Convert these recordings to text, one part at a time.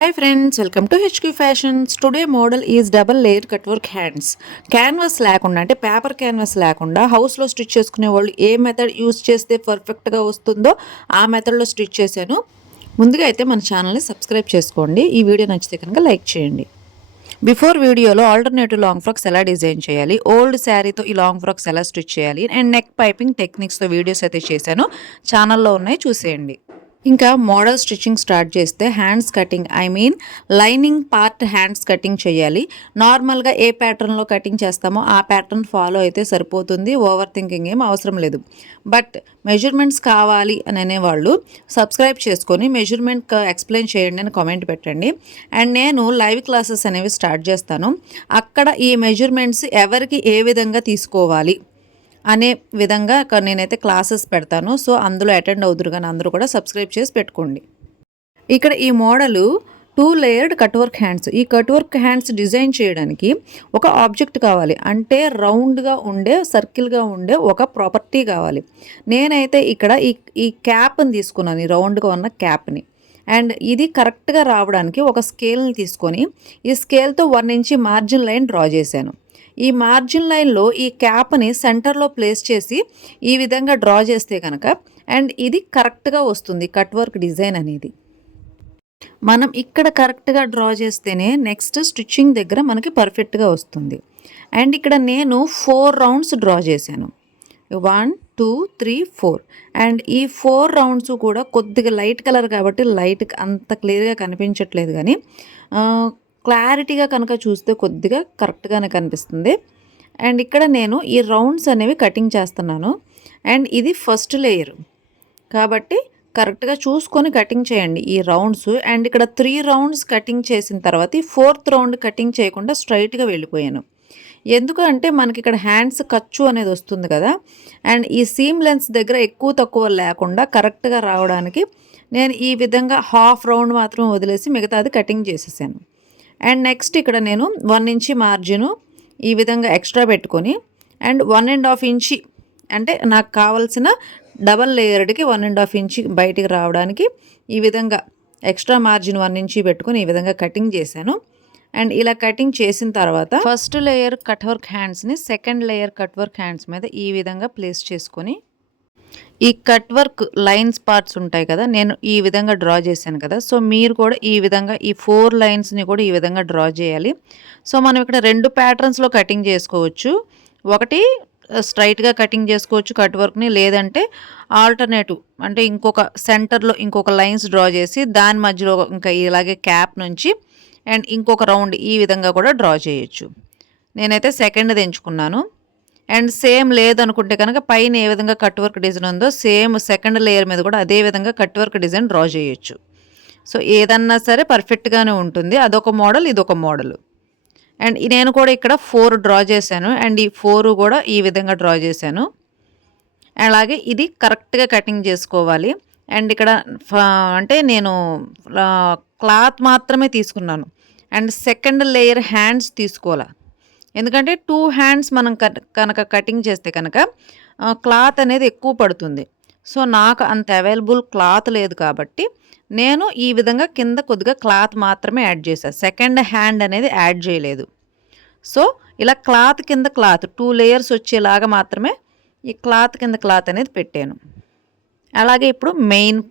Hi friends, welcome to HQ Fashions. Today model is double layer cutwork hands. Canvas లేకుండా అంటే paper canvas లేకుండా హౌస్లో stitch చేసుకునే వాళ్ళు ఏ మెథడ్ యూస్ చేస్తే పర్ఫెక్ట్గా వస్తుందో ఆ మెథడ్లో స్టిచ్ చేశాను. ముందుగా అయితే మన ఛానల్ని సబ్స్క్రైబ్ చేసుకోండి. ఈ వీడియో నచ్చితే కనుక లైక్ చేయండి. బిఫోర్ వీడియోలో ఆల్టర్నేటివ్ లాంగ్ ఫ్రాక్స్ ఎలా డిజైన్ చేయాలి, ఓల్డ్ శారీతో ఈ లాంగ్ ఫ్రాక్స్ ఎలా స్టిచ్ చేయాలి అండ్ నెక్ పైపింగ్ టెక్నిక్స్తో వీడియోస్ అయితే చేశాను. ఛానల్లో ఉన్నాయి, చూసేయండి. ఇంకా మోడల్ స్టిచ్చింగ్ స్టార్ట్ చేస్తే hands cutting lining part hands cutting చేయాలి. నార్మల్గా ఏ ప్యాటర్న్లో కటింగ్ చేస్తామో ఆ ప్యాటర్న్ ఫాలో అయితే సరిపోతుంది. ఓవర్ థింకింగ్ ఏం అవసరం లేదు. బట్ మెజర్మెంట్స్ కావాలి అని అనేవాళ్ళు సబ్స్క్రైబ్ చేసుకొని మెజర్మెంట్ ఎక్స్ప్లెయిన్ చేయండి అని కామెంట్ పెట్టండి. అండ్ నేను లైవ్ క్లాసెస్ అనేవి స్టార్ట్ చేస్తాను. అక్కడ ఈ మెజర్మెంట్స్ ఎవరికి ఏ విధంగా తీసుకోవాలి అనే విధంగా నేనైతే క్లాసెస్ పెడతాను. సో అందులో అటెండ్ అవుతురు, కానీ అందరూ కూడా సబ్స్క్రైబ్ చేసి పెట్టుకోండి. ఇక్కడ ఈ model 2 layered cut work hands. ఈ కట్ వర్క్ హ్యాండ్స్ డిజైన్ చేయడానికి ఒక ఆబ్జెక్ట్ కావాలి, అంటే రౌండ్గా ఉండే సర్కిల్గా ఉండే ఒక ప్రాపర్టీ కావాలి. నేనైతే ఇక్కడ ఈ క్యాప్ని తీసుకున్నాను, ఈ రౌండ్గా ఉన్న క్యాప్ని. అండ్ ఇది కరెక్ట్గా రావడానికి ఒక స్కేల్ని తీసుకొని ఈ స్కేల్తో 1 ఇంచ్ మార్జిన్ లైన్ డ్రా చేశాను. ఈ మార్జిన్ లైన్లో ఈ క్యాప్ని సెంటర్లో ప్లేస్ చేసి ఈ విధంగా డ్రా చేస్తే కనుక అండ్ ఇది కరెక్ట్గా వస్తుంది కట్ వర్క్ డిజైన్ అనేది. మనం ఇక్కడ కరెక్ట్గా డ్రా చేస్తేనే నెక్స్ట్ స్టిచ్చింగ్ దగ్గర మనకి పర్ఫెక్ట్గా వస్తుంది. అండ్ ఇక్కడ నేను 4 రౌండ్స్ డ్రా చేశాను. 1 2 3 4. అండ్ ఈ 4 రౌండ్స్ కూడా కొద్దిగా లైట్ కలర్ కాబట్టి లైట్ అంత క్లియర్గా కనిపించట్లేదు, కానీ క్లారిటీగా కనుక చూస్తే కొద్దిగా కరెక్ట్గానే కనిపిస్తుంది. అండ్ ఇక్కడ నేను ఈ రౌండ్స్ అనేవి కటింగ్ చేస్తున్నాను. అండ్ ఇది ఫస్ట్ లేయర్ కాబట్టి కరెక్ట్గా చూసుకొని కటింగ్ చేయండి ఈ రౌండ్స్. అండ్ ఇక్కడ 3 రౌండ్స్ కటింగ్ చేసిన తర్వాత ఈ 4th రౌండ్ కటింగ్ చేయకుండా స్ట్రైట్గా వెళ్ళిపోయాను. ఎందుకంటే మనకి ఇక్కడ హ్యాండ్స్ ఖర్చు అనేది వస్తుంది కదా. అండ్ ఈ సీమ్ లెన్స్ దగ్గర ఎక్కువ తక్కువ లేకుండా కరెక్ట్గా రావడానికి నేను ఈ విధంగా హాఫ్ రౌండ్ మాత్రం వదిలేసి మిగతాది కటింగ్ చేసేసాను. అండ్ నెక్స్ట్ ఇక్కడ నేను 1 ఇంచ్ మార్జిను ఈ విధంగా ఎక్స్ట్రా పెట్టుకొని అండ్ 1.5 ఇంచ్ అంటే నాకు కావాల్సిన డబల్ లేయర్డ్కి 1.5 ఇంచ్ బయటికి రావడానికి ఈ విధంగా ఎక్స్ట్రా మార్జిన్ 1 ఇంచ్ పెట్టుకొని ఈ విధంగా కటింగ్ చేశాను. అండ్ ఇలా కటింగ్ చేసిన తర్వాత ఫస్ట్ లేయర్ కట్ వర్క్ హ్యాండ్స్ని second layer cut work hands మీద ఈ విధంగా ప్లేస్ చేసుకొని ఈ కట్ వర్క్ లైన్స్ పార్ట్స్ ఉంటాయి కదా, నేను ఈ విధంగా డ్రా చేశాను కదా. సో మీరు కూడా ఈ విధంగా ఈ 4 లైన్స్ని కూడా ఈ విధంగా డ్రా చేయాలి. సో మనం ఇక్కడ 2 ప్యాటర్న్స్లో కటింగ్ చేసుకోవచ్చు. ఒకటి స్ట్రైట్గా కటింగ్ చేసుకోవచ్చు కట్ వర్క్ని, లేదంటే ఆల్టర్నేటివ్ అంటే ఇంకొక సెంటర్లో ఇంకొక లైన్స్ డ్రా చేసి దాని మధ్యలో ఇంకా ఇలాగే క్యాప్ నుంచి అండ్ ఇంకొక రౌండ్ ఈ విధంగా కూడా డ్రా చేయొచ్చు. నేనైతే సెకండ్ది ఎంచుకున్నాను. అండ్ సేమ్ లేదనుకుంటే కనుక పైన ఏ విధంగా కట్ వర్క్ డిజైన్ ఉందో సేమ్ సెకండ్ లేయర్ మీద కూడా అదే విధంగా కట్ వర్క్ డిజైన్ డ్రా చేయొచ్చు. సో ఏదన్నా సరే పర్ఫెక్ట్గానే ఉంటుంది. అదొక మోడల్, ఇదొక మోడల్. అండ్ నేను కూడా ఇక్కడ 4 డ్రా చేశాను. అండ్ ఈ 4 కూడా ఈ విధంగా డ్రా చేశాను. అలాగే ఇది కరెక్ట్గా కటింగ్ చేసుకోవాలి. అండ్ ఇక్కడ అంటే నేను క్లాత్ మాత్రమే తీసుకున్నాను. అండ్ సెకండ్ లేయర్ హ్యాండ్స్ తీసుకోవాలి. ఎందుకంటే 2 హ్యాండ్స్ మనం కనుక కటింగ్ చేస్తే కనుక క్లాత్ అనేది ఎక్కువ పడుతుంది. సో నాకు అంత అవైలబుల్ క్లాత్ లేదు కాబట్టి నేను ఈ విధంగా కింద కొద్దిగా క్లాత్ మాత్రమే యాడ్ చేశాను. సెకండ్ హ్యాండ్ అనేది యాడ్ చేయలేదు. సో ఇలా క్లాత్ కింద క్లాత్ 2 లేయర్స్ వచ్చేలాగా మాత్రమే ఈ క్లాత్ కింద క్లాత్ అనేది పెట్టాను. అలాగే ఇప్పుడు మెయిన్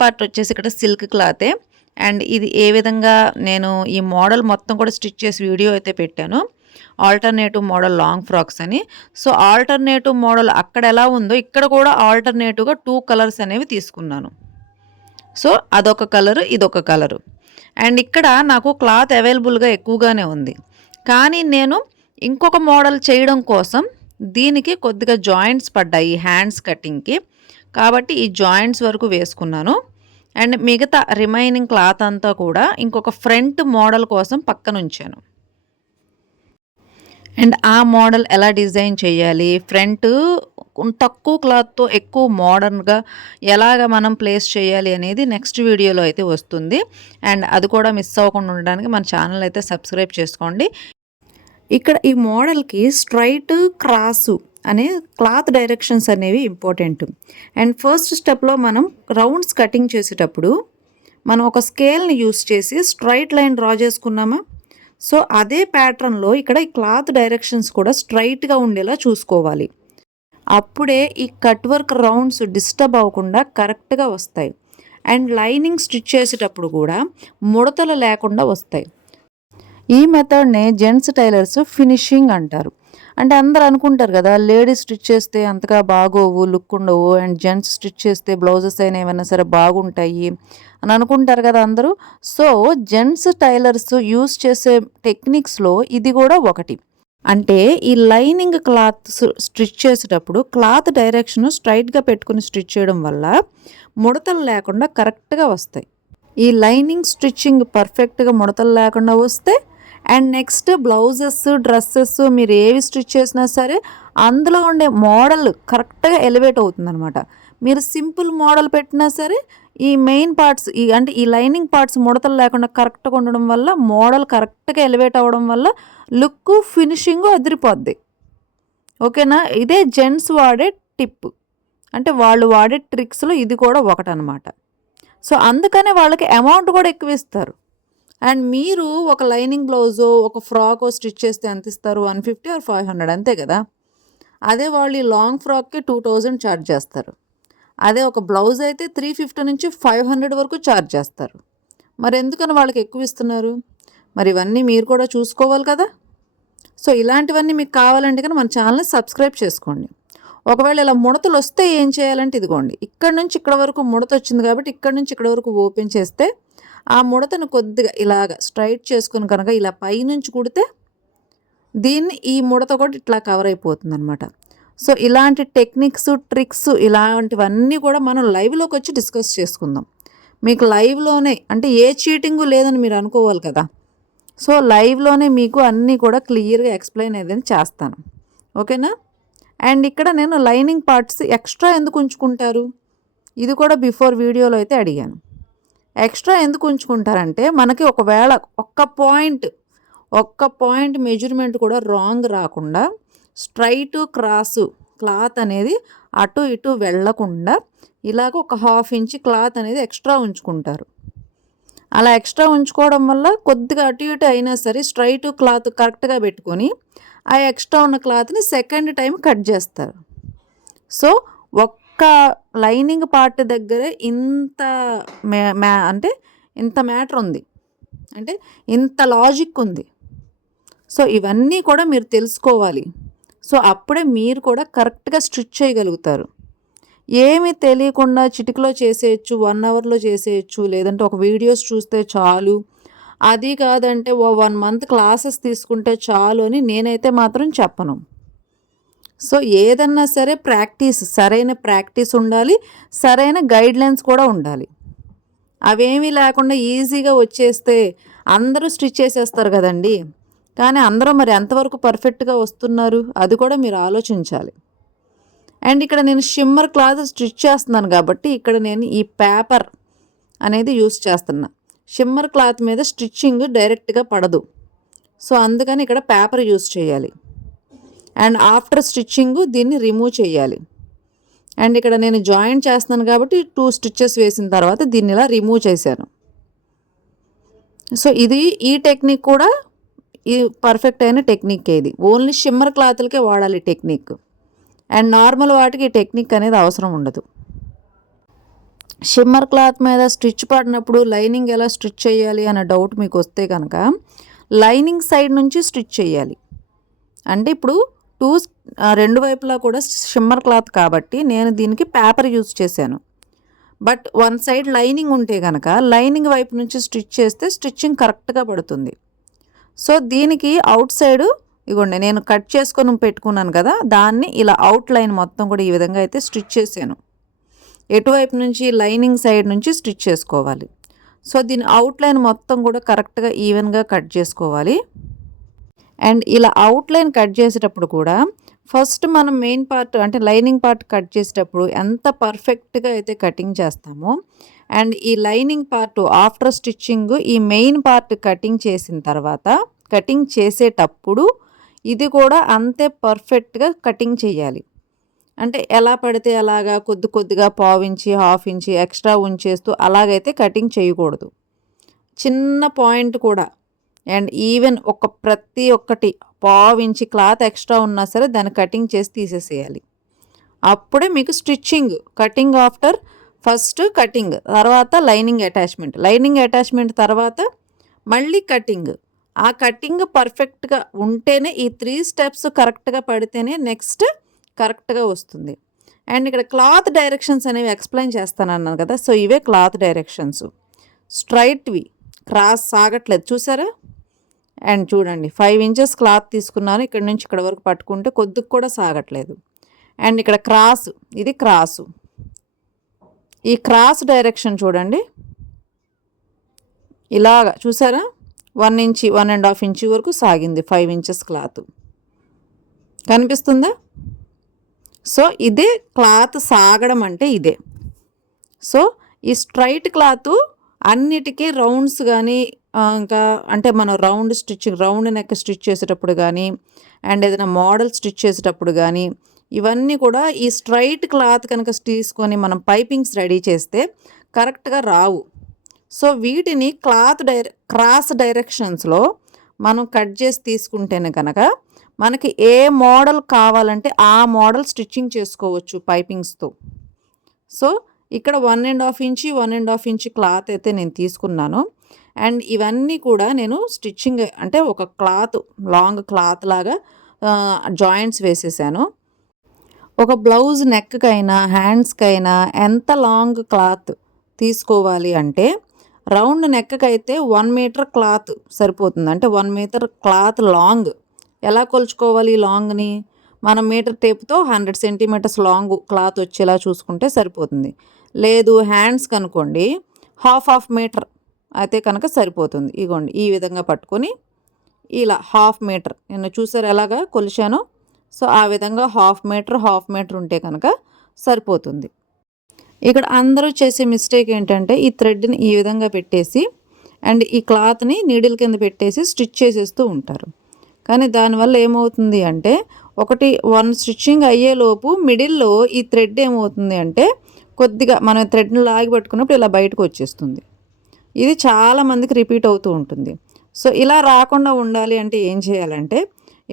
పార్ట్ వచ్చేసి ఇక్కడ సిల్క్ క్లాతే. అండ్ ఇది ఏ విధంగా నేను ఈ మోడల్ మొత్తం కూడా స్టిచ్ చేసి వీడియో అయితే పెట్టాను, ఆల్టర్నేటివ్ మోడల్ లాంగ్ ఫ్రాక్స్ అని. సో ఆల్టర్నేటివ్ మోడల్ అక్కడ ఎలా ఉందో ఇక్కడ కూడా ఆల్టర్నేటివ్గా 2 కలర్స్ అనేవి తీసుకున్నాను. సో అదొక కలరు, ఇదొక కలరు. అండ్ ఇక్కడ నాకు క్లాత్ అవైలబుల్గా ఎక్కువగానే ఉంది, కానీ నేను ఇంకొక మోడల్ చేయడం కోసం దీనికి కొద్దిగా జాయింట్స్ పడ్డాయి హ్యాండ్స్ కటింగ్కి, కాబట్టి ఈ జాయింట్స్ వరకు వేసుకున్నాను. అండ్ మిగతా రిమైనింగ్ క్లాత్ అంతా కూడా ఇంకొక ఫ్రంట్ మోడల్ కోసం పక్కన ఉంచాను. అండ్ ఆ మోడల్ ఎలా డిజైన్ చేయాలి, ఫ్రంట్ తక్కువ క్లాత్తో ఎక్కువ మోడర్న్గా ఎలాగ మనం ప్లేస్ చేయాలి అనేది నెక్స్ట్ వీడియోలో అయితే వస్తుంది. అండ్ అది కూడా మిస్ అవ్వకుండా ఉండడానికి మన ఛానల్ అయితే సబ్స్క్రైబ్ చేసుకోండి. ఇక్కడ ఈ మోడల్కి స్ట్రైట్ క్రాసు అనే క్లాత్ డైరెక్షన్స్ అనేవి ఇంపార్టెంట్. అండ్ ఫస్ట్ స్టెప్లో మనం రౌండ్స్ కటింగ్ చేసేటప్పుడు మనం ఒక స్కేల్ని యూస్ చేసి స్ట్రైట్ లైన్ డ్రా చేసుకున్నామా, సో అదే ప్యాటర్న్లో ఇక్కడ ఈ క్లాత్ డైరెక్షన్స్ కూడా స్ట్రైట్గా ఉండేలా చూసుకోవాలి. అప్పుడే ఈ కట్ వర్క్ రౌండ్స్ డిస్టర్బ్ అవ్వకుండా కరెక్ట్గా వస్తాయి. అండ్ లైనింగ్ స్టిచ్ చేసేటప్పుడు కూడా ముడతలు లేకుండా వస్తాయి. ఈ మెథడ్నే జెంట్స్ టైలర్స్ ఫినిషింగ్ అంటారు. అంటే అందరు అనుకుంటారు కదా, లేడీస్ స్టిచ్ చేస్తే అంతగా బాగోవు, లుక్ ఉండవు, అండ్ జెంట్స్ స్టిచ్ చేస్తే బ్లౌజెస్ అయినా ఏమైనా సరే బాగుంటాయి అని అనుకుంటారు కదా అందరూ. సో జెంట్స్ టైలర్స్ యూస్ చేసే టెక్నిక్స్లో ఇది కూడా ఒకటి. అంటే ఈ లైనింగ్ క్లాత్ స్టిచ్ చేసేటప్పుడు క్లాత్ డైరెక్షన్ స్ట్రైట్గా పెట్టుకుని స్టిచ్ చేయడం వల్ల ముడతలు లేకుండా కరెక్ట్గా వస్తాయి. ఈ లైనింగ్ స్టిచ్చింగ్ పర్ఫెక్ట్గా ముడతలు లేకుండా వస్తే అండ్ నెక్స్ట్ బ్లౌజెస్, డ్రెస్సెస్ మీరు ఏవి స్టిచ్ చేసినా సరే అందులో ఉండే మోడల్ కరెక్ట్గా ఎలివేట్ అవుతుందన్నమాట. మీరు సింపుల్ మోడల్ పెట్టినా సరే ఈ మెయిన్ పార్ట్స్ అంటే ఈ లైనింగ్ పార్ట్స్ ముడతలు లేకుండా కరెక్ట్గా ఉండడం వల్ల మోడల్ కరెక్ట్గా ఎలివేట్ అవ్వడం వల్ల లుక్, ఫినిషింగ్ అదిరిపోద్ది. ఓకేనా? ఇదే జెంట్స్ వాడే టిప్, అంటే వాళ్ళు వాడే ట్రిక్స్లో ఇది కూడా ఒకటనమాట. సో అందుకనే వాళ్ళకి అమౌంట్ కూడా ఎక్కువ ఇస్తారు. అండ్ మీరు ఒక లైనింగ్ బ్లౌజో ఒక ఫ్రాకో స్టిచ్ చేస్తే ఎంత ఇస్తారు? 150 ఆర్ 500 అంతే కదా. అదే వాళ్ళు ఈ లాంగ్ ఫ్రాక్కి 2000 ఛార్జ్ చేస్తారు. అదే ఒక బ్లౌజ్ అయితే 350 నుంచి 500 వరకు ఛార్జ్ చేస్తారు. మరి ఎందుకని వాళ్ళకి ఎక్కువ ఇస్తున్నారు? మరి ఇవన్నీ మీరు కూడా చూసుకోవాలి కదా. సో ఇలాంటివన్నీ మీకు కావాలంటే కానీ మన ఛానల్ని సబ్స్క్రైబ్ చేసుకోండి. ఒకవేళ ఇలా ముడతలు వస్తే ఏం చేయాలంటే ఇదిగోండి, ఇక్కడ నుంచి ఇక్కడ వరకు ముడత వచ్చింది కాబట్టి ఇక్కడ నుంచి ఇక్కడ వరకు ఓపెన్ చేస్తే ఆ ముడతను కొద్దిగా ఇలాగ స్ట్రైట్ చేసుకుని కనుక ఇలా పైనుంచి కుడితే దీన్ని ఈ ముడత కూడా ఇట్లా కవర్ అయిపోతుంది అనమాట. సో ఇలాంటి టెక్నిక్స్, ట్రిక్స్ ఇలాంటివన్నీ కూడా మనం లైవ్లోకి వచ్చి డిస్కస్ చేసుకుందాం. మీకు లైవ్లోనే, అంటే ఏ చీటింగు లేదని మీరు అనుకోవాలి కదా. సో లైవ్లోనే మీకు అన్నీ కూడా క్లియర్గా ఎక్స్ప్లెయిన్ ఏదైనా చేస్తాను. ఓకేనా? అండ్ ఇక్కడ నేను లైనింగ్ పార్ట్స్ ఎక్స్ట్రా ఎందుకు ఉంచుకుంటారు, ఇది కూడా బిఫోర్ వీడియోలో అయితే అడిగాను. ఎక్స్ట్రా ఎందుకు ఉంచుకుంటారంటే మనకి ఒకవేళ ఒక్క పాయింట్ మెజర్మెంట్ కూడా రాంగ్ రాకుండా స్ట్రైట్ క్రాసు క్లాత్ అనేది అటు ఇటు వెళ్ళకుండా ఇలాగ ఒక 1/2 ఇంచ్ క్లాత్ అనేది ఎక్స్ట్రా ఉంచుకుంటారు. అలా ఎక్స్ట్రా ఉంచుకోవడం వల్ల కొద్దిగా అటు ఇటు అయినా సరే స్ట్రైట్ క్లాత్ కరెక్ట్గా పెట్టుకొని ఆ ఎక్స్ట్రా ఉన్న క్లాత్ని సెకండ్ టైం కట్ చేస్తారు. సో ఒక్క లైనింగ్ పార్ట్ దగ్గరే ఇంత అంటే ఇంత మ్యాటర్ ఉంది, అంటే ఇంత లాజిక్ ఉంది. సో ఇవన్నీ కూడా మీరు తెలుసుకోవాలి. సో అప్పుడే మీరు కూడా కరెక్ట్గా స్టిచ్ చేయగలుగుతారు. ఏమీ తెలియకుండా చిటికలో చేసేయచ్చు, 1 అవర్లో చేసేయచ్చు, లేదంటే ఒక వీడియోస్ చూస్తే చాలు, అది కాదంటే 1 మంత్ క్లాసెస్ తీసుకుంటే చాలు అని నేనైతే మాత్రం చెప్పను. సో ఏదన్నా సరే ప్రాక్టీస్, సరైన ప్రాక్టీస్ ఉండాలి, సరైన గైడ్లైన్స్ కూడా ఉండాలి. అవేమీ లేకుండా ఈజీగా వచ్చేస్తే అందరూ స్టిచ్ చేసేస్తారు కదండి. కానీ అందరూ మరి ఎంతవరకు పర్ఫెక్ట్గా వస్తున్నారు అది కూడా మీరు ఆలోచించాలి. అండ్ ఇక్కడ నేను షిమ్మర్ క్లాత్ స్టిచ్ చేస్తున్నాను కాబట్టి ఇక్కడ నేను ఈ పేపర్ అనేది యూస్ చేస్తున్నా. షిమ్మర్ క్లాత్ మీద స్టిచ్చింగ్ డైరెక్ట్గా పడదు, సో అందుకని ఇక్కడ పేపర్ యూస్ చేయాలి. అండ్ ఆఫ్టర్ స్టిచ్చింగ్ దీన్ని రిమూవ్ చేయాలి. అండ్ ఇక్కడ నేను జాయింట్ చేస్తున్నాను కాబట్టి 2 స్టిచ్చెస్ వేసిన తర్వాత దీన్ని ఇలా రిమూవ్ చేశాను. సో ఇది ఈ టెక్నిక్ కూడా ఈ పర్ఫెక్ట్ అయిన టెక్నిక్. ఇది ఓన్లీ షిమ్మర్ క్లాత్లకే వాడాలి టెక్నిక్. అండ్ నార్మల్ వాటికి ఈ టెక్నిక్ అనేది అవసరం ఉండదు. షిమ్మర్ క్లాత్ మీద స్టిచ్ పడినప్పుడు లైనింగ్ ఎలా స్టిచ్ చేయాలి అనే డౌట్ మీకు వస్తే కనుక లైనింగ్ సైడ్ నుంచి స్టిచ్ చేయాలి. అంటే ఇప్పుడు రెండు వైపులా కూడా షిమ్మర్ క్లాత్ కాబట్టి నేను దీనికి పేపర్ యూజ్ చేశాను. బట్ వన్ సైడ్ లైనింగ్ ఉంటే కనుక లైనింగ్ వైపు నుంచి స్టిచ్ చేస్తే స్టిచ్చింగ్ కరెక్ట్గా పడుతుంది. సో దీనికి అవుట్ సైడ్ ఇగోండి నేను కట్ చేసుకొని పెట్టుకున్నాను కదా, దాన్ని ఇలా అవుట్ లైన్ మొత్తం కూడా ఈ విధంగా అయితే స్టిచ్ చేశాను. ఎటువైపు నుంచి? లైనింగ్ సైడ్ నుంచి స్టిచ్ చేసుకోవాలి. సో దీని అవుట్ లైన్ మొత్తం కూడా కరెక్ట్గా ఈవెన్గా కట్ చేసుకోవాలి. అండ్ ఇలా అవుట్ లైన్ కట్ చేసేటప్పుడు కూడా ఫస్ట్ మనం మెయిన్ పార్ట్ అంటే లైనింగ్ పార్ట్ కట్ చేసేటప్పుడు ఎంత పర్ఫెక్ట్గా అయితే కటింగ్ చేస్తామో అండ్ ఈ లైనింగ్ పార్ట్ ఆఫ్టర్ స్టిచ్చింగ్ ఈ మెయిన్ పార్ట్ కటింగ్ చేసిన తర్వాత కటింగ్ చేసేటప్పుడు ఇది కూడా అంతే పర్ఫెక్ట్గా కటింగ్ చేయాలి. అంటే ఎలా పడితే అలాగా కొద్ది కొద్దిగా పావించి హాఫ్ ఇంచి ఎక్స్ట్రా ఉంచేస్తూ అలాగైతే కటింగ్ చేయకూడదు. చిన్న పాయింట్ కూడా అండ్ ఈవెన్ ప్రతి ఒక్కటి పావించి క్లాత్ ఎక్స్ట్రా ఉన్నా సరే దాన్ని కటింగ్ చేసి తీసేసేయాలి. అప్పుడే మీకు stitching cutting after first cutting, తర్వాత లైనింగ్ అటాచ్మెంట్ తర్వాత మళ్ళీ కటింగ్. ఆ కటింగ్ పర్ఫెక్ట్గా ఉంటేనే ఈ 3 స్టెప్స్ కరెక్ట్గా పడితేనే నెక్స్ట్ కరెక్ట్గా వస్తుంది. అండ్ ఇక్కడ క్లాత్ డైరెక్షన్స్ అనేవి ఎక్స్ప్లెయిన్ చేస్తానన్నాను కదా, సో ఇవే క్లాత్ డైరెక్షన్స్. స్ట్రైట్వి, క్రాస్ సాగట్లేదు చూసారా. అండ్ చూడండి 5 ఇంచెస్ క్లాత్ తీసుకున్నాను, ఇక్కడ నుంచి ఇక్కడ వరకు పట్టుకుంటే కొద్దిగా కూడా సాగట్లేదు. అండ్ ఇక్కడ క్రాస్, ఇది క్రాసు, ఈ క్రాస్ డైరెక్షన్ చూడండి ఇలాగా చూసారా, 1 ఇంచి 1.5 ఇంచి వరకు సాగింది 5 ఇంచెస్ క్లాత్, కనిపిస్తుందా. సో ఇదే క్లాత్ సాగడం అంటే ఇదే. సో ఈ స్ట్రైట్ క్లాత్ అన్నిటికీ రౌండ్స్ కానీ ఇంకా అంటే మనం రౌండ్ నెక్ స్టిచ్ చేసేటప్పుడు కానీ అండ్ ఏదైనా మోడల్ స్టిచ్ చేసేటప్పుడు కానీ ఇవన్నీ కూడా ఈ స్ట్రైట్ క్లాత్ కనుక తీసుకొని మనం పైపింగ్స్ రెడీ చేస్తే కరెక్ట్గా రావు. సో వీటిని క్రాస్ డైరెక్షన్స్లో మనం కట్ చేసి తీసుకుంటేనే కనుక మనకి ఏ మోడల్ కావాలంటే ఆ మోడల్ స్టిచ్చింగ్ చేసుకోవచ్చు పైపింగ్స్తో. సో ఇక్కడ 1.5 ఇంచి క్లాత్ అయితే నేను తీసుకున్నాను. అండ్ ఇవన్నీ కూడా నేను స్టిచ్చింగ్ అంటే ఒక క్లాత్ లాంగ్ క్లాత్ లాగా జాయింట్స్ వేసేసాను. ఒక బ్లౌజ్ నెక్కైనా హ్యాండ్స్కైనా ఎంత లాంగ్ క్లాత్ తీసుకోవాలి అంటే రౌండ్ నెక్కకైతే 1 మీటర్ క్లాత్ సరిపోతుంది. అంటే 1 మీటర్ క్లాత్ లాంగ్. ఎలా కొలుచుకోవాలి లాంగ్ని, మనం మీటర్ టేప్తో 100 సెంటీమీటర్స్ లాంగ్ క్లాత్ వచ్చేలా చూసుకుంటే సరిపోతుంది. లేదు హ్యాండ్స్కి అనుకోండి హాఫ్ మీటర్ అయితే కనుక సరిపోతుంది. ఇగోండి ఈ విధంగా పట్టుకొని ఇలా హాఫ్ మీటర్ నేను చూసారు ఎలాగా కొలిచానో, సో ఆ విధంగా హాఫ్ మీటర్ ఉంటే కనుక సరిపోతుంది. ఇక్కడ అందరూ చేసే మిస్టేక్ ఏంటంటే ఈ థ్రెడ్ని ఈ విధంగా పెట్టేసి అండ్ ఈ క్లాత్ని నీడిల్ కింద పెట్టేసి స్టిచ్ చేసేస్తూ ఉంటారు. కానీ దానివల్ల ఏమవుతుంది అంటే వన్ స్టిచ్చింగ్ అయ్యేలోపు మిడిల్లో ఈ థ్రెడ్ ఏమవుతుంది అంటే కొద్దిగా మనం థ్రెడ్ని లాగి పట్టుకున్నప్పుడు ఇలా బయటకు వచ్చేస్తుంది. ఇది చాలామందికి రిపీట్ అవుతూ ఉంటుంది. సో ఇలా రాకుండా ఉండాలి అంటే ఏం చేయాలంటే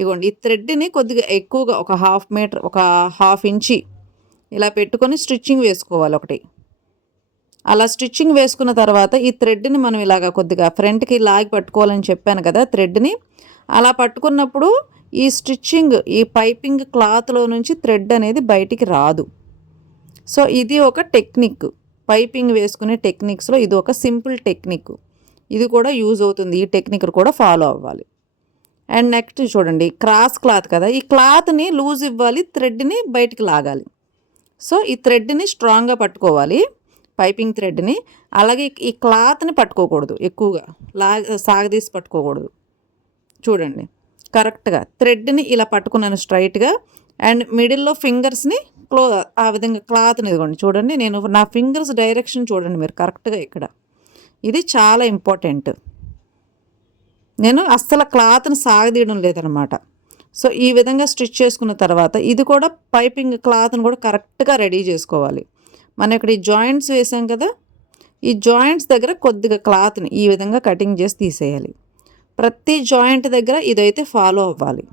ఇగోండి ఈ థ్రెడ్ని కొద్దిగా ఎక్కువగా ఒక హాఫ్ ఇంచి ఇలా పెట్టుకొని స్టిచ్చింగ్ వేసుకోవాలి ఒకటి. అలా స్టిచ్చింగ్ వేసుకున్న తర్వాత ఈ థ్రెడ్ని మనం ఇలాగ కొద్దిగా ఫ్రంట్కి లాగి పట్టుకోవాలని చెప్పాను కదా థ్రెడ్ని. అలా పట్టుకున్నప్పుడు ఈ స్టిచ్చింగ్ ఈ పైపింగ్ క్లాత్లో నుంచి థ్రెడ్ అనేది బయటికి రాదు. సో ఇది ఒక టెక్నిక్, పైపింగ్ వేసుకునే టెక్నిక్స్లో ఇది ఒక సింపుల్ టెక్నిక్. ఇది కూడా యూజ్ అవుతుంది, ఈ టెక్నిక్ కూడా ఫాలో అవ్వాలి. అండ్ నెక్స్ట్ చూడండి క్రాస్ క్లాత్ కదా, ఈ క్లాత్ని లూజ్ ఇవ్వాలి, థ్రెడ్ని బయటికి లాగాలి. సో ఈ థ్రెడ్ని స్ట్రాంగ్గా పట్టుకోవాలి, పైపింగ్ థ్రెడ్ని. అలాగే ఈ క్లాత్ని పట్టుకోకూడదు, ఎక్కువగా సాగదీసి పట్టుకోకూడదు. చూడండి కరెక్ట్గా థ్రెడ్ని ఇలా పట్టుకున్నాను స్ట్రైట్గా అండ్ మిడిల్లో ఫింగర్స్ని ఆ విధంగా క్లాత్ని ఇదిగోండి చూడండి, నేను నా ఫింగర్స్ డైరెక్షన్ చూడండి మీరు కరెక్ట్గా ఇక్కడ. ఇది చాలా ఇంపార్టెంట్. నేను అస్సలు క్లాత్ని సాగదీయడం లేదనమాట. సో ఈ విధంగా స్టిచ్ చేసుకున్న తర్వాత ఇది కూడా పైపింగ్ క్లాత్ని కూడా కరెక్ట్గా రెడీ చేసుకోవాలి. మనం ఇక్కడ ఈ జాయింట్స్ వేసాం కదా, ఈ జాయింట్స్ దగ్గర కొద్దిగా క్లాత్ని ఈ విధంగా కటింగ్ చేసి తీసేయాలి. ప్రతి జాయింట్ దగ్గర ఇదైతే ఫాలో అవ్వాలి.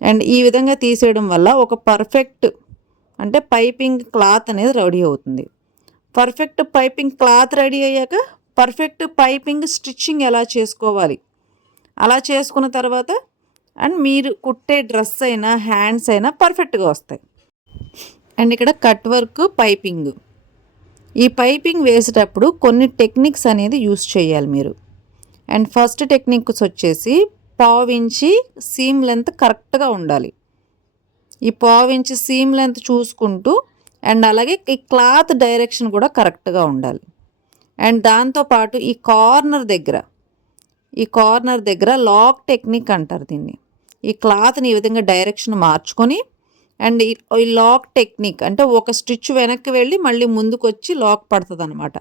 అండ్ ఈ విధంగా తీసేయడం వల్ల ఒక పర్ఫెక్ట్ అంటే పైపింగ్ క్లాత్ అనేది రెడీ అవుతుంది. పర్ఫెక్ట్ పైపింగ్ క్లాత్ రెడీ అయ్యాక పర్ఫెక్ట్ పైపింగ్ స్టిచ్చింగ్ ఎలా చేసుకోవాలి అలా చేసుకున్న తర్వాత అండ్ మీరు కుట్టే డ్రెస్ అయినా హ్యాండ్స్ అయినా పర్ఫెక్ట్గా వస్తాయి. అండ్ ఇక్కడ కట్ వర్క్ పైపింగ్, ఈ పైపింగ్ వేసేటప్పుడు కొన్ని టెక్నిక్స్ అనేది యూస్ చేయాలి మీరు. అండ్ ఫస్ట్ టెక్నిక్స్ వచ్చేసి పావించి సీమ్ లెంత్ కరెక్ట్గా ఉండాలి. ఈ పావించి సీమ్ లెంత్ చూసుకుంటూ అండ్ అలాగే ఈ క్లాత్ డైరెక్షన్ కూడా కరెక్ట్గా ఉండాలి. అండ్ దాంతోపాటు ఈ కార్నర్ దగ్గర లాక్ టెక్నిక్ అంటారు దీన్ని. ఈ క్లాత్ని ఈ విధంగా డైరెక్షన్ మార్చుకొని అండ్ ఈ లాక్ టెక్నిక్ అంటే ఒక స్టిచ్ వెనక్కి వెళ్ళి మళ్ళీ ముందుకు వచ్చి లాక్ పడుతుంది అనమాట.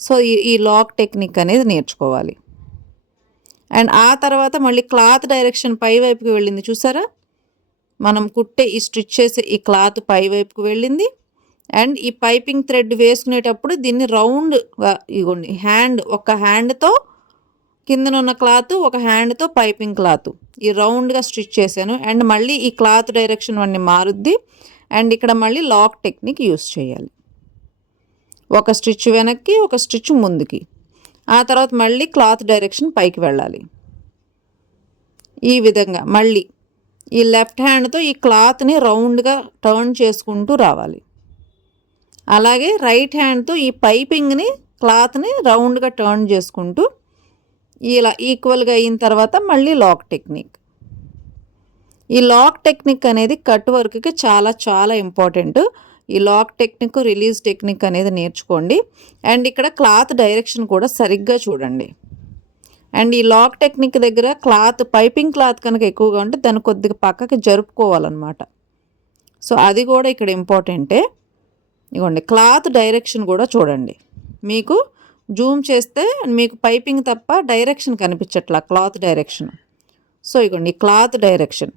సో ఈ లాక్ టెక్నిక్ అనేది నేర్చుకోవాలి. అండ్ ఆ తర్వాత మళ్ళీ క్లాత్ డైరెక్షన్ పై వైపుకి వెళ్ళింది చూసారా, మనం కుట్టే ఈ స్టిచ్ చేసే ఈ క్లాత్ పై వైపుకు వెళ్ళింది. అండ్ ఈ పైపింగ్ థ్రెడ్ వేసుకునేటప్పుడు దీన్ని రౌండ్గా ఇగోండి ఒక హ్యాండ్తో కిందనున్న క్లాత్, ఒక హ్యాండ్తో పైపింగ్ క్లాత్ ఈ రౌండ్గా స్టిచ్ చేశాను. అండ్ మళ్ళీ ఈ క్లాత్ డైరెక్షన్ అన్నీ మారుద్ది. అండ్ ఇక్కడ మళ్ళీ లాక్ టెక్నిక్ యూస్ చేయాలి. ఒక స్టిచ్ వెనక్కి, ఒక స్టిచ్ ముందుకి, ఆ తర్వాత మళ్ళీ క్లాత్ డైరెక్షన్ పైకి వెళ్ళాలి. ఈ విధంగా మళ్ళీ ఈ లెఫ్ట్ హ్యాండ్తో ఈ క్లాత్ని రౌండ్గా టర్న్ చేసుకుంటూ రావాలి. అలాగే రైట్ హ్యాండ్తో ఈ పైపింగ్ని క్లాత్ని రౌండ్గా టర్న్ చేసుకుంటూ ఇలా ఈక్వల్గా అయిన తర్వాత మళ్ళీ లాక్ టెక్నిక్. ఈ లాక్ టెక్నిక్ అనేది కట్ వర్క్కి చాలా చాలా ఇంపార్టెంట్. ఈ లాక్ టెక్నిక్, రిలీజ్ టెక్నిక్ అనేది నేర్చుకోండి. అండ్ ఇక్కడ క్లాత్ డైరెక్షన్ కూడా సరిగ్గా చూడండి. అండ్ ఈ లాక్ టెక్నిక్ దగ్గర క్లాత్, పైపింగ్ క్లాత్ కనుక ఎక్కువగా ఉంటే దాన్ని కొద్దిగా పక్కకి జరుపుకోవాలన్నమాట. సో అది కూడా ఇక్కడ ఇంపార్టెంటే. ఇగోండి క్లాత్ డైరెక్షన్ కూడా చూడండి. మీకు జూమ్ చేస్తే మీకు పైపింగ్ తప్ప డైరెక్షన్ కనిపించట్లా, క్లాత్ డైరెక్షన్. సో ఇగోండి క్లాత్ డైరెక్షన్,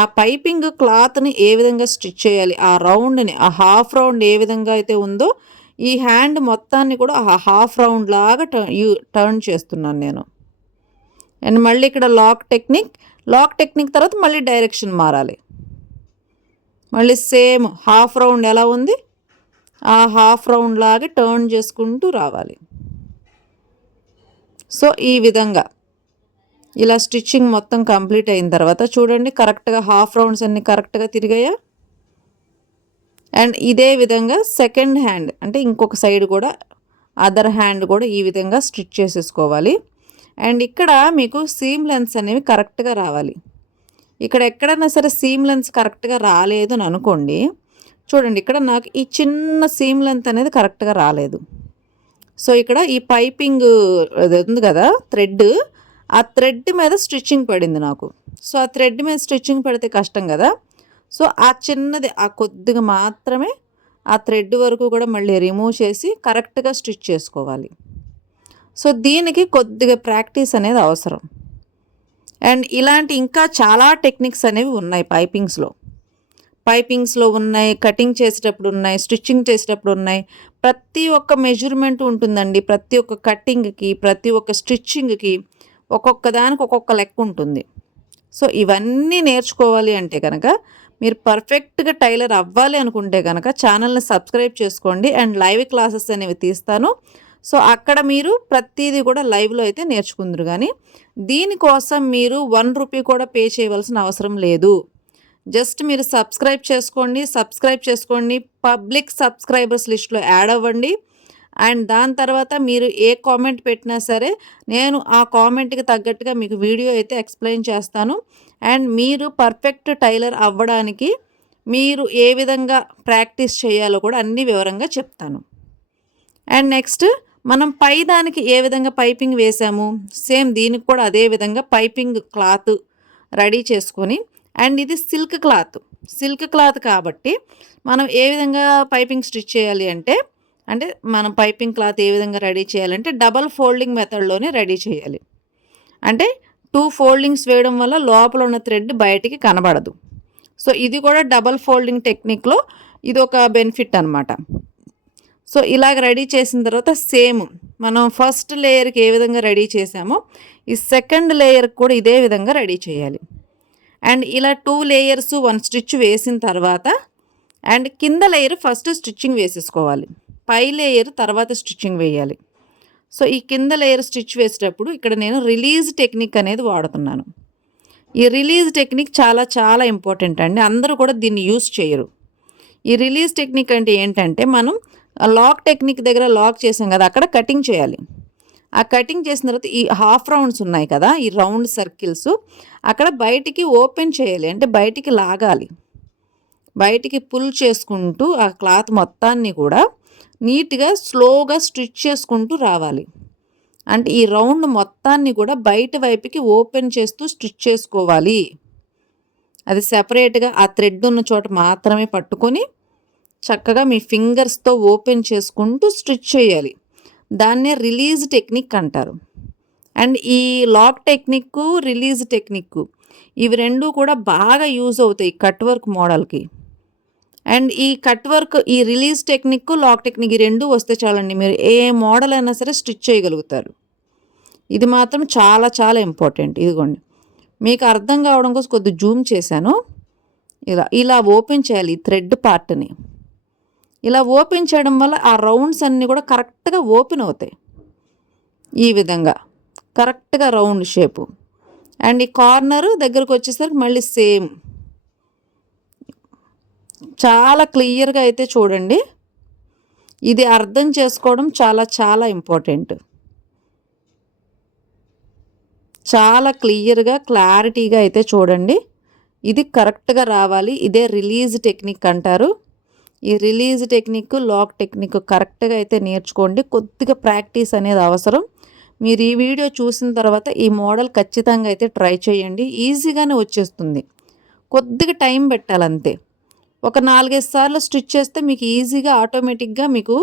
ఆ పైపింగ్ క్లాత్ని ఏ విధంగా స్టిచ్ చేయాలి, ఆ రౌండ్ని, ఆ హాఫ్ రౌండ్ ఏ విధంగా అయితే ఉందో ఈ హ్యాండ్ మొత్తాన్ని కూడా ఆ హాఫ్ రౌండ్ లాగా టర్న్ చేస్తున్నాను నేను. అండ్ మళ్ళీ ఇక్కడ లాక్ టెక్నిక్ తర్వాత మళ్ళీ డైరెక్షన్ మారాలి. మళ్ళీ సేమ్ హాఫ్ రౌండ్ ఎలా ఉంది ఆ హాఫ్ రౌండ్ లాగా టర్న్ చేసుకుంటూ రావాలి. సో ఈ విధంగా ఇలా స్టిచ్చింగ్ మొత్తం కంప్లీట్ అయిన తర్వాత చూడండి కరెక్ట్గా హాఫ్ రౌండ్స్ అన్నీ కరెక్ట్గా తిరిగాయా. అండ్ ఇదే విధంగా సెకండ్ హ్యాండ్ అంటే ఇంకొక సైడ్ కూడా, అదర్ హ్యాండ్ కూడా ఈ విధంగా స్టిచ్ చేసేసుకోవాలి. అండ్ ఇక్కడ మీకు సీమ్ లెన్స్ అనేవి కరెక్ట్గా రావాలి. ఇక్కడ ఎక్కడైనా సరే సీమ్ లెన్స్ కరెక్ట్గా రాలేదు అని అనుకోండి, చూడండి ఇక్కడ నాకు ఈ చిన్న సీమ్ లెంత్ అనేది కరెక్ట్గా రాలేదు. సో ఇక్కడ ఈ పైపింగ్ అది ఉంది కదా థ్రెడ్, ఆ థ్రెడ్ మీద స్టిచ్చింగ్ పడింది నాకు. సో ఆ థ్రెడ్ మీద స్టిచ్చింగ్ పడితే కష్టం కదా. సో ఆ చిన్నది, ఆ కొద్దిగా మాత్రమే ఆ థ్రెడ్ వరకు కూడా మళ్ళీ రిమూవ్ చేసి కరెక్ట్గా స్టిచ్ చేసుకోవాలి. సో దీనికి కొద్దిగా ప్రాక్టీస్ అనేది అవసరం. అండ్ ఇలాంటి ఇంకా చాలా టెక్నిక్స్ అనేవి ఉన్నాయి పైపింగ్స్లో ఉన్నాయి, కటింగ్ చేసేటప్పుడు ఉన్నాయి, స్టిచ్చింగ్ చేసేటప్పుడు ఉన్నాయి. ప్రతి ఒక్క మెజర్మెంట్ ఉంటుందండి. ప్రతి ఒక్క కట్టింగ్కి, ప్రతి ఒక్క స్టిచ్చింగ్కి ఒక్కొక్క దానికి ఒక్కొక్క లెక్క ఉంటుంది. సో ఇవన్నీ నేర్చుకోవాలి అంటే కనుక, మీరు పర్ఫెక్ట్గా టైలర్ అవ్వాలి అనుకుంటే కనుక ఛానల్ని సబ్స్క్రైబ్ చేసుకోండి. అండ్ లైవ్ క్లాసెస్ అనేవి తీస్తాను. సో అక్కడ మీరు ప్రతిదీ కూడా లైవ్లో అయితే నేర్చుకుందరు. కానీ దీనికోసం మీరు 1 రూపీ కూడా పే చేయవలసిన అవసరం లేదు. జస్ట్ మీరు సబ్స్క్రైబ్ చేసుకోండి, పబ్లిక్ సబ్స్క్రైబర్స్ లిస్ట్లో యాడ్ అవ్వండి. అండ్ దాని తర్వాత మీరు ఏ కామెంట్ పెట్టినా సరే నేను ఆ కామెంట్కి తగ్గట్టుగా మీకు వీడియో అయితే ఎక్స్ప్లెయిన్ చేస్తాను. అండ్ మీరు పర్ఫెక్ట్ టైలర్ అవ్వడానికి మీరు ఏ విధంగా ప్రాక్టీస్ చేయాలో కూడా అన్ని వివరంగా చెప్తాను. అండ్ నెక్స్ట్ మనం పై దానికి ఏ విధంగా పైపింగ్ వేసాము, సేమ్ దీనికి కూడా అదే విధంగా పైపింగ్ క్లాత్ రెడీ చేసుకొని, అండ్ ఇది సిల్క్ క్లాత్ కాబట్టి మనం ఏ విధంగా పైపింగ్ స్టిచ్ చేయాలి అంటే మనం పైపింగ్ క్లాత్ ఏ విధంగా రెడీ చేయాలంటే డబల్ ఫోల్డింగ్ మెథడ్లోనే రెడీ చేయాలి. అంటే 2 ఫోల్డింగ్స్ వేయడం వల్ల లోపల ఉన్న థ్రెడ్ బయటికి కనబడదు. సో ఇది కూడా డబల్ ఫోల్డింగ్ టెక్నిక్లో ఇది ఒక బెనిఫిట్ అనమాట. సో ఇలాగ రెడీ చేసిన తర్వాత సేమ్ మనం ఫస్ట్ లేయర్కి ఏ విధంగా రెడీ చేసామో ఈ సెకండ్ లేయర్కి కూడా ఇదే విధంగా రెడీ చేయాలి. అండ్ ఇలా 2 లేయర్స్ 1 స్టిచ్ వేసిన తర్వాత అండ్ కింద లేయర్ ఫస్ట్ స్టిచ్చింగ్ వేసేసుకోవాలి, పై లేయర్ తర్వాత స్టిచ్చింగ్ వేయాలి. సో ఈ కింద లేయర్ స్టిచ్ వేసేటప్పుడు ఇక్కడ నేను రిలీజ్ టెక్నిక్ అనేది వాడుతున్నాను. ఈ రిలీజ్ టెక్నిక్ చాలా చాలా ఇంపార్టెంట్ అండి. అందరూ కూడా దీన్ని యూస్ చేయరు. ఈ రిలీజ్ టెక్నిక్ అంటే ఏంటంటే, మనం లాక్ టెక్నిక్ దగ్గర లాక్ చేసాం కదా, అక్కడ కటింగ్ చేయాలి. ఆ కటింగ్ చేసిన తర్వాత ఈ హాఫ్ రౌండ్స్ ఉన్నాయి కదా, ఈ రౌండ్ సర్కిల్స్ అక్కడ బయటికి ఓపెన్ చేయాలి, అంటే బయటికి లాగాలి. బయటికి పుల్ చేసుకుంటూ ఆ క్లాత్ మొత్తాన్ని కూడా నీట్గా స్లోగా స్టిచ్ చేసుకుంటూ రావాలి. అంటే ఈ రౌండ్ మొత్తాన్ని కూడా బయట వైపుకి ఓపెన్ చేస్తూ స్టిచ్ చేసుకోవాలి. అది సెపరేట్గా ఆ థ్రెడ్ ఉన్న చోట మాత్రమే పట్టుకొని చక్కగా మీ ఫింగర్స్తో ఓపెన్ చేసుకుంటూ స్టిచ్ చేయాలి. దాన్నే రిలీజ్ టెక్నిక్ అంటారు. అండ్ ఈ లాక్ టెక్నిక్, రిలీజ్ టెక్నిక్ ఇవి 2 కూడా బాగా యూజ్ అవుతాయి కట్ వర్క్ మోడల్‌కి. అండ్ ఈ కట్ వర్క్, ఈ రిలీజ్ టెక్నిక్, లాక్ టెక్నిక్ ఈ 2 వస్తే చాలండి మీరు ఏ మోడల్ అయినా సరే స్టిచ్ చేయగలుగుతారు. ఇది మాత్రం చాలా చాలా ఇంపార్టెంట్. ఇదిగోండి. మీకు అర్థం కావడం కోసం కొద్దిగా జూమ్ చేశాను. ఇలా ఓపెన్ చేయాలి ఈ థ్రెడ్ పార్ట్‌ని. ఇలా ఓపెన్ చేయడం వల్ల ఆ రౌండ్స్ అన్నీ కూడా కరెక్ట్‌గా ఓపెన్ అవుతాయి. ఈ విధంగా కరెక్ట్‌గా రౌండ్ షేపు. అండ్ ఈ కార్నర్ దగ్గరకు వచ్చేసరికి మళ్ళీ సేమ్. చాలా క్లియర్‌గా అయితే చూడండి. ఇది అర్థం చేసుకోవడం చాలా చాలా ఇంపార్టెంట్. చాలా క్లియర్‌గా, క్లారిటీగా అయితే చూడండి. ఇది కరెక్ట్‌గా రావాలి. ఇదే రిలీజ్ టెక్నిక్ అంటారు. ఈ రిలీజ్ టెక్నిక్, లాక్ టెక్నిక్ కరెక్ట్‌గా అయితే నేర్చుకోండి. కొద్దిగా ప్రాక్టీస్ అనేది అవసరం. మీరు ఈ వీడియో చూసిన తర్వాత ఈ మోడల్ ఖచ్చితంగా అయితే ట్రై చేయండి. ఈజీగానే వచ్చేస్తుంది. కొద్దిగా టైం పెట్టాలంతే. ఒక 4, 5 సార్లు స్టిచ్ చేస్తే మీకు ఈజీగా ఆటోమేటిక్‌గా మీకు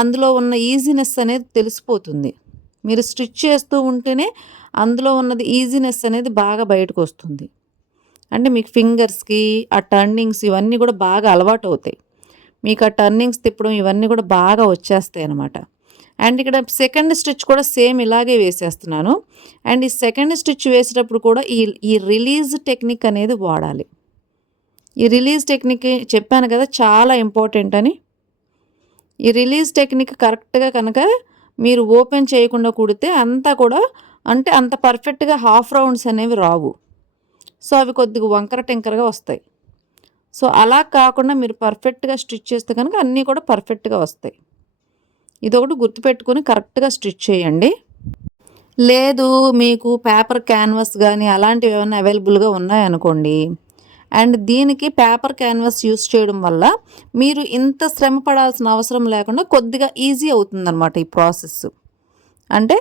అందులో ఉన్న ఈజీనెస్ అనేది తెలిసిపోతుంది. మీరు స్టిచ్ చేస్తూ ఉంటేనే అందులో ఉన్నది ఈజీనెస్ అనేది బాగా బయటకొస్తుంది. అంటే మీకు ఫింగర్స్‌కి ఆ టర్నింగ్స్ ఇవన్నీ కూడా బాగా అలవాటవుతాయి. మీకు ఆ టర్నింగ్స్ తిప్పడం ఇవన్నీ కూడా బాగా వచ్చేస్తాయి అన్నమాట. అండ్ ఇక్కడ సెకండ్ స్టిచ్ కూడా సేమ్ ఇలాగే వేసేస్తున్నాను. అండ్ ఈ సెకండ్ స్టిచ్ వేసేటప్పుడు కూడా ఈ రిలీజ్ టెక్నిక్ అనేది వాడాలి. ఈ రిలీజ్ టెక్నిక్ చెప్పాను కదా చాలా ఇంపార్టెంట్ అని. ఈ రిలీజ్ టెక్నిక్ కరెక్ట్‌గా కనుక మీరు ఓపెన్ చేయకుండా కుడితే అంతా కూడా అంటే అంత పర్ఫెక్ట్‌గా హాఫ్ రౌండ్స్ అనేవి రావు. సో అవి కొద్దిగా వంకర టింకరగా వస్తాయి. సో అలా కాకుండా మీరు పర్ఫెక్ట్‌గా స్టిచ్ చేస్తే కనుక అన్నీ కూడా పర్ఫెక్ట్‌గా వస్తాయి. ఇదొకటి గుర్తుపెట్టుకొని కరెక్ట్‌గా స్టిచ్ చేయండి. లేదు మీకు పేపర్ క్యాన్వాస్ కానీ అలాంటివి ఏమైనా అవైలబుల్‌గా ఉన్నాయనుకోండి. అండ్ దీనికి పేపర్ క్యాన్వాస్ యూస్ చేయడం వల్ల మీరు ఇంత శ్రమ పడాల్సిన అవసరం లేకుండా కొద్దిగా ఈజీ అవుతుందన్నమాట ఈ ప్రాసెస్. అంటే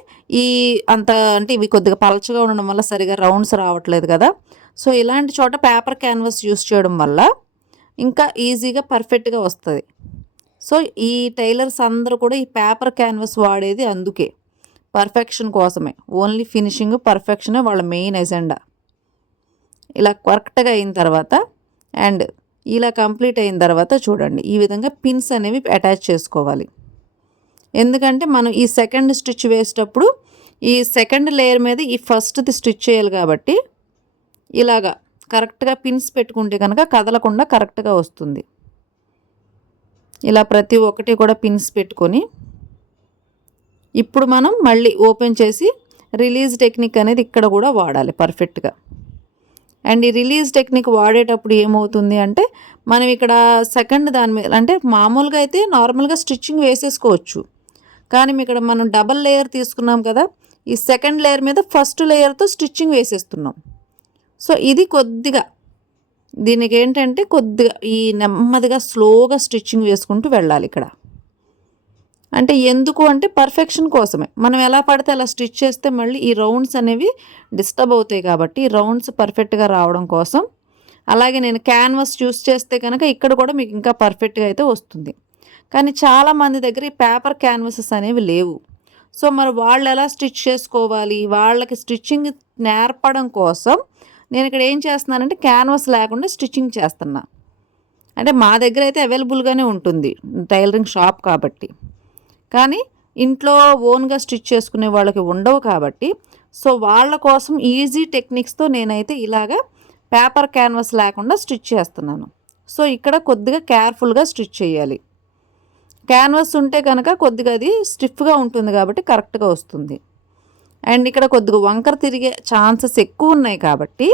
అంటే ఇవి కొద్దిగా పలచగా ఉండడం వల్ల సరిగా రౌండ్స్ రావట్లేదు కదా. సో ఇలాంటి చోట పేపర్ క్యాన్వాస్ యూస్ చేయడం వల్ల ఇంకా ఈజీగా పర్ఫెక్ట్‌గా వస్తది. సో ఈ టైలర్స్ అందరూ కూడా ఈ పేపర్ క్యాన్వాస్ వాడేది అందుకే. పర్ఫెక్షన్ కోసమే. ఓన్లీ ఫినిషింగ్, పర్ఫెక్షనే వాళ్ళ మెయిన్ ఎజెండా. ఇలా కరెక్ట్‌గా అయిన తర్వాత అండ్ ఇలా కంప్లీట్ అయిన తర్వాత చూడండి ఈ విధంగా పిన్స్ అనేవి అటాచ్ చేసుకోవాలి. ఎందుకంటే మనం ఈ సెకండ్ స్టిచ్ వేసేటప్పుడు ఈ సెకండ్ లేయర్ మీద ఈ ఫస్ట్‌ది స్టిచ్ చేయాలి కాబట్టి ఇలాగా కరెక్ట్‌గా పిన్స్ పెట్టుకుంటే కనుక కదలకుండా కరెక్ట్‌గా వస్తుంది. ఇలా ప్రతి ఒక్కటి కూడా పిన్స్ పెట్టుకొని ఇప్పుడు మనం మళ్ళీ ఓపెన్ చేసి రిలీజ్ టెక్నిక్ అనేది ఇక్కడ కూడా వాడాలి పర్ఫెక్ట్‌గా. అండ్ ఈ రిలీజ్ టెక్నిక్ వాడేటప్పుడు ఏమవుతుంది అంటే మనం ఇక్కడ సెకండ్ దాని మీద అంటే మామూలుగా అయితే నార్మల్గా స్టిచ్చింగ్ వేసేసుకోవచ్చు. కానీ ఇక్కడ మనం డబల్ లేయర్ తీసుకున్నాం కదా. ఈ సెకండ్ లేయర్ మీద ఫస్ట్ లేయర్తో స్టిచ్చింగ్ వేసేస్తున్నాం. సో ఇది కొద్దిగా దీనికి ఏంటంటే కొద్దిగా ఈ నెమ్మదిగా స్లోగా స్టిచ్చింగ్ వేసుకుంటూ వెళ్ళాలి ఇక్కడ. అంటే ఎందుకు అంటే పర్ఫెక్షన్ కోసమే. మనం ఎలా పడితే అలా స్టిచ్ చేస్తే మళ్ళీ ఈ రౌండ్స్ అనేవి డిస్టర్బ్ అవుతాయి కాబట్టి ఈ రౌండ్స్ పర్ఫెక్ట్‌గా రావడం కోసం. అలాగే నేను క్యాన్వాస్ యూస్ చేస్తే కనుక ఇక్కడ కూడా మీకు ఇంకా పర్ఫెక్ట్‌గా అయితే వస్తుంది. కానీ చాలామంది దగ్గర ఈ పేపర్ క్యాన్వాసెస్ అనేవి లేవు. సో మరి వాళ్ళు ఎలా స్టిచ్ చేసుకోవాలి? వాళ్ళకి స్టిచ్చింగ్ నేర్పడం కోసం నేను ఇక్కడ ఏం చేస్తున్నానంటే క్యాన్వాస్ లేకుండా స్టిచ్చింగ్ చేస్తున్నా. అంటే మా దగ్గర అయితే అవైలబుల్‌గానే ఉంటుంది టైలరింగ్ షాప్ కాబట్టి. కానీ ఇంట్లో ఓన్గా స్టిచ్ చేసుకునే వాళ్ళకి ఉండవు కాబట్టి సో వాళ్ళ కోసం ఈజీ టెక్నిక్స్తో నేనైతే ఇలాగా పేపర్ క్యాన్వాస్ లేకుండా స్టిచ్ చేస్తున్నాను. సో ఇక్కడ కొద్దిగా కేర్ఫుల్గా స్టిచ్ చేయాలి. క్యాన్వాస్ ఉంటే కనుక కొద్దిగా అది స్టిఫ్గా ఉంటుంది కాబట్టి కరెక్ట్గా వస్తుంది. అండ్ ఇక్కడ కొద్దిగా వంకర తిరిగే ఛాన్సెస్ ఎక్కువ ఉన్నాయి కాబట్టి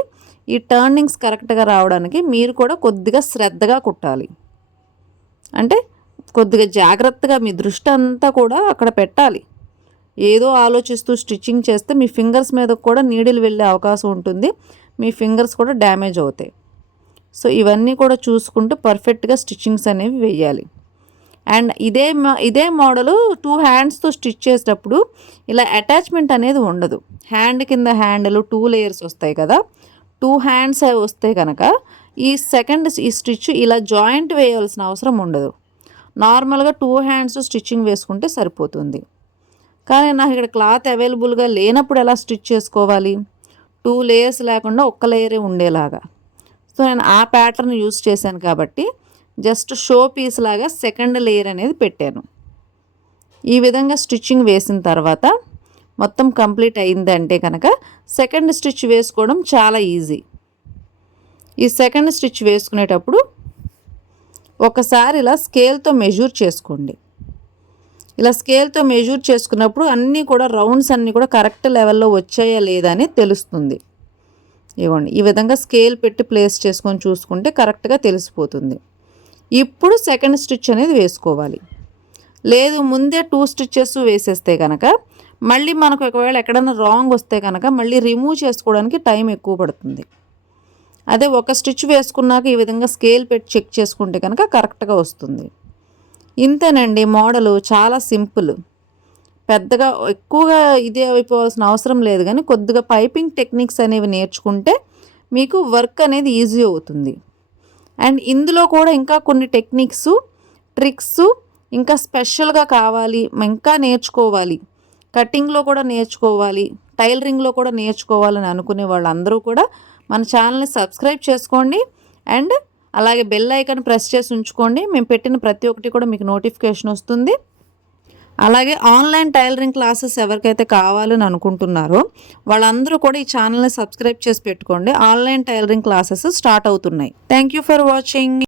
ఈ టర్నింగ్స్ కరెక్ట్గా రావడానికి మీరు కూడా కొద్దిగా శ్రద్ధగా కుట్టాలి. అంటే కొద్దిగా జాగ్రత్తగా మీ దృష్టి అంతా కూడా అక్కడ పెట్టాలి. ఏదో ఆలోచిస్తూ స్టిచ్చింగ్ చేస్తే మీ ఫింగర్స్ మీద కూడా నీడిల్ వెళ్ళే అవకాశం ఉంటుంది. మీ ఫింగర్స్ కూడా డ్యామేజ్ అవుతాయి. సో ఇవన్నీ కూడా చూసుకుంటూ పర్ఫెక్ట్గా స్టిచ్చింగ్స్ అనేవి వేయాలి. అండ్ ఇదే మోడలు 2 హ్యాండ్స్తో స్టిచ్ చేసేటప్పుడు ఇలా అటాచ్మెంట్ అనేది ఉండదు. హ్యాండ్ కింద హ్యాండిల్ 2 లేయర్స్ వస్తాయి కదా. 2 హ్యాండ్స్ వస్తే కనుక ఈ స్టిచ్ ఇలా జాయింట్ వేయాల్సిన అవసరం ఉండదు. నార్మల్గా 2 హ్యాండ్స్ స్టిచ్చింగ్ వేసుకుంటే సరిపోతుంది. కానీ నాకు ఇక్కడ క్లాత్ అవైలబుల్గా లేనప్పుడు ఎలా స్టిచ్ చేసుకోవాలి? 2 లేయర్స్ లేకుండా ఒక్క లేయరే ఉండేలాగా. సో నేను ఆ ప్యాటర్న్ యూస్ చేశాను కాబట్టి జస్ట్ షో పీస్ లాగా సెకండ్ లేయర్ అనేది పెట్టాను. ఈ విధంగా స్టిచ్చింగ్ వేసిన తర్వాత మొత్తం కంప్లీట్ అయిందంటే కనుక సెకండ్ స్టిచ్ వేసుకోవడం చాలా ఈజీ. ఈ సెకండ్ స్టిచ్ వేసుకునేటప్పుడు ఒకసారి ఇలా స్కేల్తో మెజూర్ చేసుకోండి. ఇలా స్కేల్తో మెజూర్ చేసుకున్నప్పుడు అన్నీ కూడా రౌండ్స్ అన్నీ కూడా కరెక్ట్ లెవెల్లో వచ్చాయా లేదా అని తెలుస్తుంది. ఇవ్వండి, ఈ విధంగా స్కేల్ పెట్టి ప్లేస్ చేసుకొని చూసుకుంటే కరెక్ట్గా తెలిసిపోతుంది. ఇప్పుడు సెకండ్ స్టిచ్ అనేది వేసుకోవాలి. లేదు ముందే 2 స్టిచ్చెస్ వేసేస్తే కనుక మళ్ళీ మనకు ఒకవేళ ఎక్కడైనా రాంగ్ వస్తే కనుక మళ్ళీ రిమూవ్ చేసుకోవడానికి టైం ఎక్కువ పడుతుంది. అదే ఒక స్టిచ్ వేసుకున్నాక ఈ విధంగా స్కేల్ పెట్టి చెక్ చేసుకుంటే కనుక కరెక్ట్గా వస్తుంది. ఇంతేనండి, మోడలు చాలా సింపుల్. పెద్దగా ఎక్కువగా ఇదే అయిపోవాల్సిన అవసరం లేదు, కానీ కొద్దిగా పైపింగ్ టెక్నిక్స్ అనేవి నేర్చుకుంటే మీకు వర్క్ అనేది ఈజీ అవుతుంది. అండ్ ఇందులో కూడా ఇంకా కొన్ని టెక్నిక్స్, ట్రిక్స్ ఇంకా స్పెషల్గా కావాలి, ఇంకా నేర్చుకోవాలి, కటింగ్లో కూడా నేర్చుకోవాలి, టైలరింగ్లో కూడా నేర్చుకోవాలని అనుకునే వాళ్ళందరూ కూడా మన ఛానల్ని సబ్స్క్రైబ్ చేసుకోండి. అండ్ అలాగే బెల్ ఐకాన్ ప్రెస్ చేసి ఉంచుకోండి. మేము పెట్టిన ప్రతి ఒక్కటి కూడా మీకు నోటిఫికేషన్ వస్తుంది. అలాగే ఆన్లైన్ టైలరింగ్ క్లాసెస్ ఎవరికైతే కావాలని అనుకుంటున్నారో వాళ్ళందరూ కూడా ఈ ఛానల్ని సబ్స్క్రైబ్ చేసి పెట్టుకోండి. ఆన్లైన్ టైలరింగ్ క్లాసెస్ స్టార్ట్ అవుతున్నాయి. Thank you for watching.